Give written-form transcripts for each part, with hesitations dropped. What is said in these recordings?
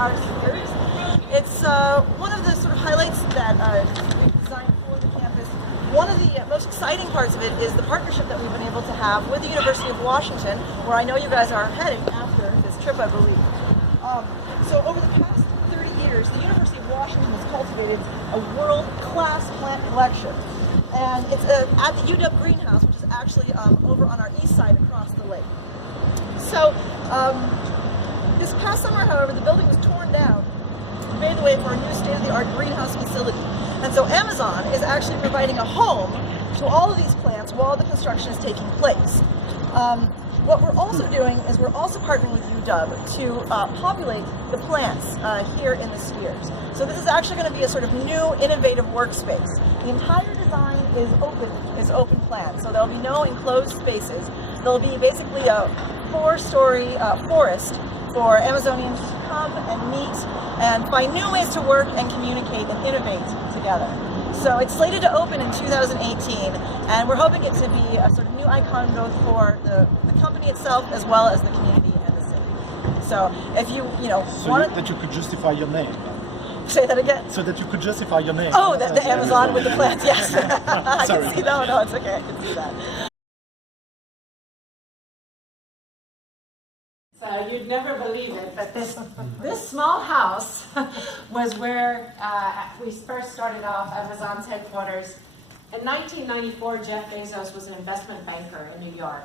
our spheres. It's one of the sort of highlights that we've designed for the campus. One of the most exciting parts of it is the partnership that we've been able to have with the University of Washington, where I know you guys are heading after this trip, I believe. So over the past 30 years, the University of Washington has cultivated a world-class plant collection. And it's at the UW greenhouse, which is actually over on our east side across the lake. So this past summer, however, the building was torn down, made the way for a new state-of-the-art greenhouse facility. And so Amazon is actually providing a home to all of these plants while the construction is taking place. What we're also doing is we're also partnering with UW to populate the plants here in the spheres. So this is actually going to be a sort of new, innovative workspace. The entire design is open plan, so there'll be no enclosed spaces. There'll be basically a 4-story forest for Amazonians to come and meet and find new ways to work and communicate and innovate together. So it's slated to open in 2018, and we're hoping it to be a sort of new icon both for the company itself as well as the community and the city. So if you want that you could justify your name. Say that again. So that you could justify your name. Oh, the Amazon with the plants. Yes. I Sorry. can see that. No, it's okay. I can see that. So you'd never believe it, but this small house was where we first started off Amazon's headquarters. In 1994, Jeff Bezos was an investment banker in New York.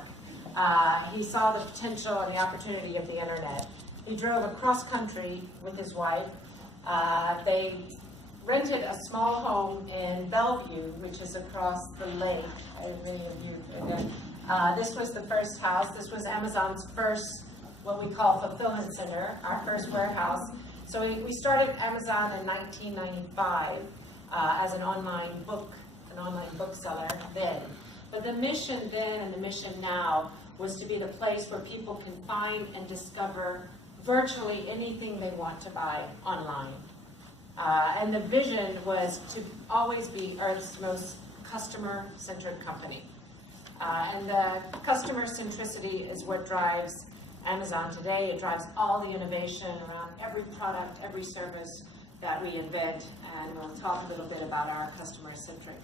He saw the potential and the opportunity of the internet. He drove across country with his wife. They rented a small home in Bellevue, which is across the lake. Many of you, this was the first house. This was Amazon's first, what we call fulfillment center, our first warehouse. So we started Amazon in 1995 as an online bookseller then. But the mission then and the mission now was to be the place where people can find and discover virtually anything they want to buy online. And the vision was to always be Earth's most customer-centered company. And the customer centricity is what drives Amazon today. It drives all the innovation around every product, every service that we invent, and we'll talk a little bit about our customer-centric.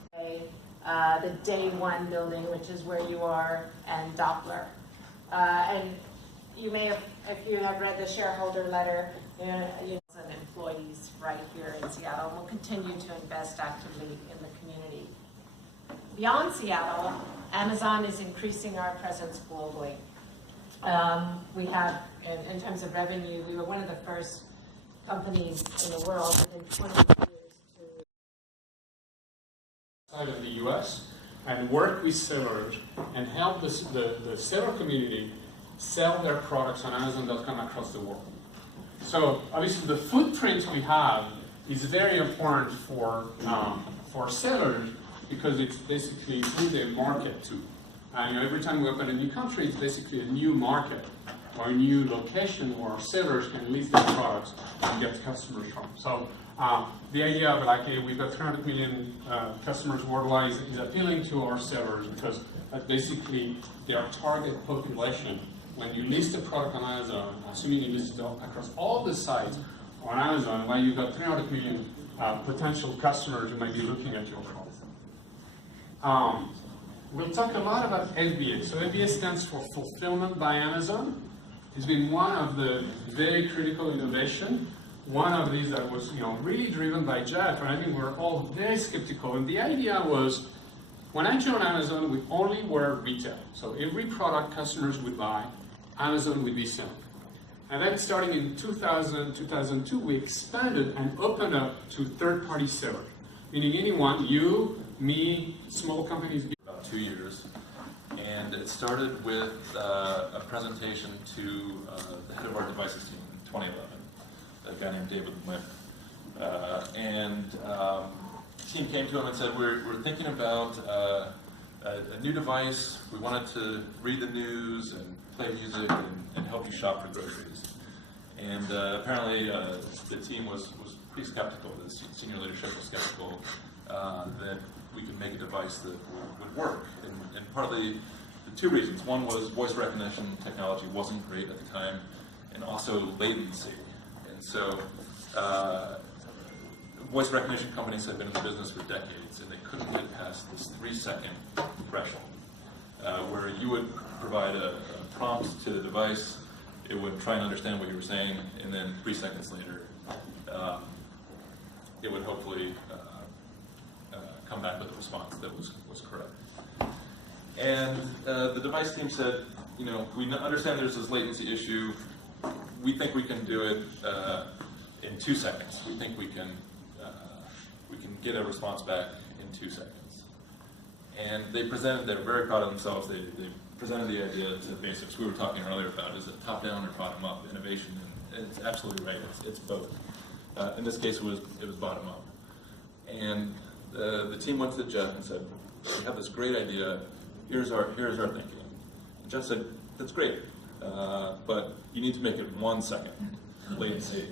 The Day One building, which is where you are, and Doppler. And you may have, if you have read the shareholder letter, employees right here in Seattle, and we'll continue to invest actively in the community. Beyond Seattle, Amazon is increasing our presence globally. We have, in terms of revenue, we were one of the first companies in the world within 20 years to outside of the US and work with sellers and help the seller community sell their products on Amazon.com across the world. So obviously the footprint we have is very important for sellers because it's basically who they market to. And every time we open a new country, it's basically a new market or a new location where sellers can list their products and get customers from. So the idea of like, hey, we've got 300 million customers worldwide is appealing to our sellers because that's basically their target population. When you list a product on Amazon, assuming you list it across all the sites on Amazon, well, you've got 300 million potential customers who might be looking at your product. We'll talk a lot about FBA. So FBA stands for Fulfillment by Amazon. It's been one of the very critical innovation. One of these that was really driven by Jeff, and I think we're all very skeptical. And the idea was, when I joined Amazon, we only were retail. So every product customers would buy, Amazon would be selling. And then starting in 2000, 2002, we expanded and opened up to third-party sellers, meaning anyone, you, me, small companies. About 2 years, and it started with a presentation to the head of our devices team in 2011, a guy named David Wynn. The team came to him and said, we're thinking about a new device. We wanted to read the news and play music and help you shop for groceries. And apparently the team was pretty skeptical. The senior leadership was skeptical that we could make a device that would work. And partly the two reasons. One was voice recognition technology wasn't great at the time, and also latency. And And so voice recognition companies have been in the business for decades, and they couldn't get past this 3-second threshold, where you would provide a prompt to the device, it would try and understand what you were saying, and then 3 seconds later, it would hopefully come back with a response that was correct. And the device team said, you know, we understand there's this latency issue. We think we can do it in 2 seconds. We think we can get a response back in 2 seconds. And they were very proud of themselves. They presented the idea to basics we were talking earlier about, is it top-down or bottom-up innovation? And it's absolutely right, it's both. In this case, it was bottom-up. And the team went to Jeff and said, we have this great idea, here's our thinking. And Jeff said, that's great, but you need to make it 1 second latency.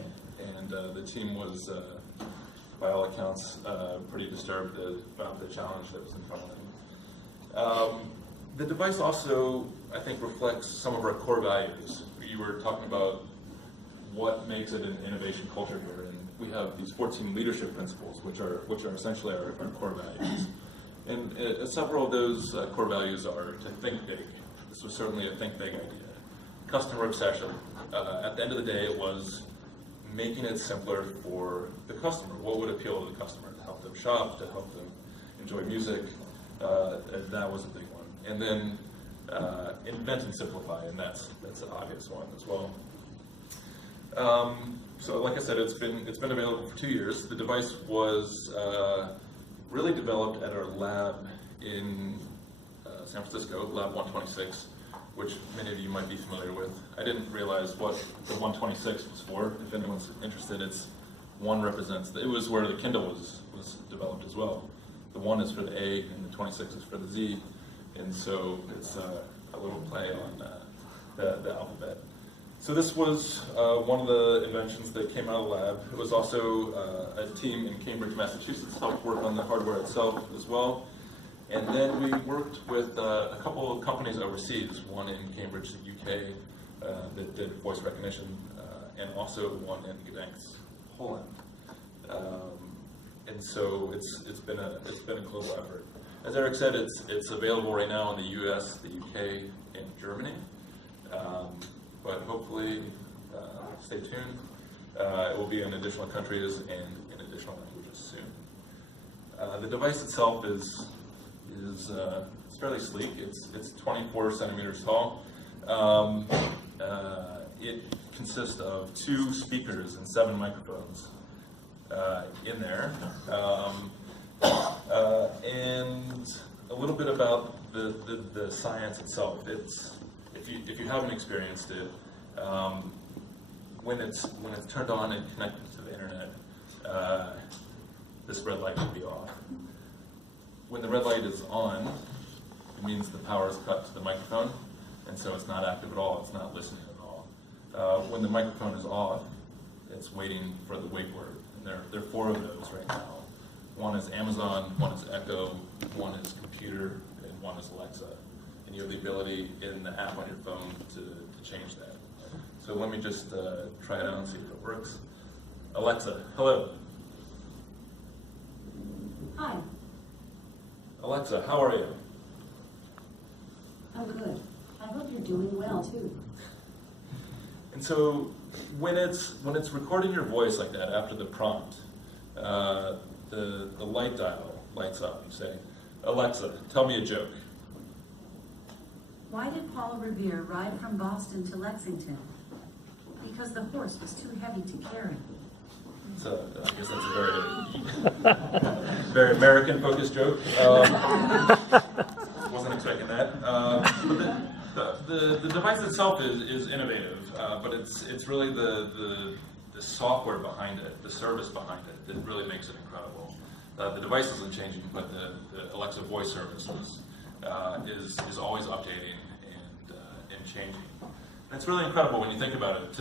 And the team was, by all accounts, pretty disturbed about the challenge that was in front of them. The device also, I think, reflects some of our core values. You were talking about what makes it an innovation culture here, and we have these 14 leadership principles, which are essentially our core values. And several of those core values are to think big. This was certainly a think big idea. Customer obsession. At the end of the day, it was making it simpler for the customer. What would appeal to the customer? To help them shop, to help them enjoy music. That was a big one. And then invent and simplify, and that's an obvious one as well. So like I said, it's been available for 2 years. The device was really developed at our lab in San Francisco, Lab 126, which many of you might be familiar with. I didn't realize what the 126 was for. If anyone's interested, it was where the Kindle was developed as well. The 1 is for the A and the 26 is for the Z, and so it's a little play on the alphabet. So this was one of the inventions that came out of the lab. It was also a team in Cambridge, Massachusetts, helped work on the hardware itself as well. And then we worked with a couple of companies overseas, one in Cambridge, the UK, that did voice recognition, and also one in Gdansk, Holland. And so it's been a global effort. As Eric said, it's available right now in the US, the UK, and Germany. But hopefully, stay tuned. It will be in additional countries and in additional languages soon. The device itself is it's fairly sleek. It's 24 centimeters tall. It consists of 2 speakers and 7 microphones in there, and a little bit about the science itself. If you haven't experienced it, when it's turned on and connected to the internet, this red light will be off. When the red light is on, it means the power is cut to the microphone, and so it's not active at all, it's not listening at all. When the microphone is off, it's waiting for the wake word. And there are 4 of those right now. One is Amazon, one is Echo, one is computer, and one is Alexa. And you have the ability in the app on your phone to change that. So let me just try it out and see if it works. Alexa, hello. Hi, Alexa, how are you? I'm good. I hope you're doing well too. And so when it's recording your voice like that after the prompt, the light dial lights up. You say, Alexa, tell me a joke. Why did Paul Revere ride from Boston to Lexington? Because the horse was too heavy to carry. So I guess that's a very American focused joke. Wasn't expecting that. But the device itself is innovative, but it's really the software behind it, the service behind it, that really makes it incredible. The device isn't changing, but the Alexa voice service is always updating and changing. And it's really incredible when you think about it.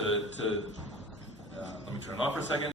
Let me turn it off for a second.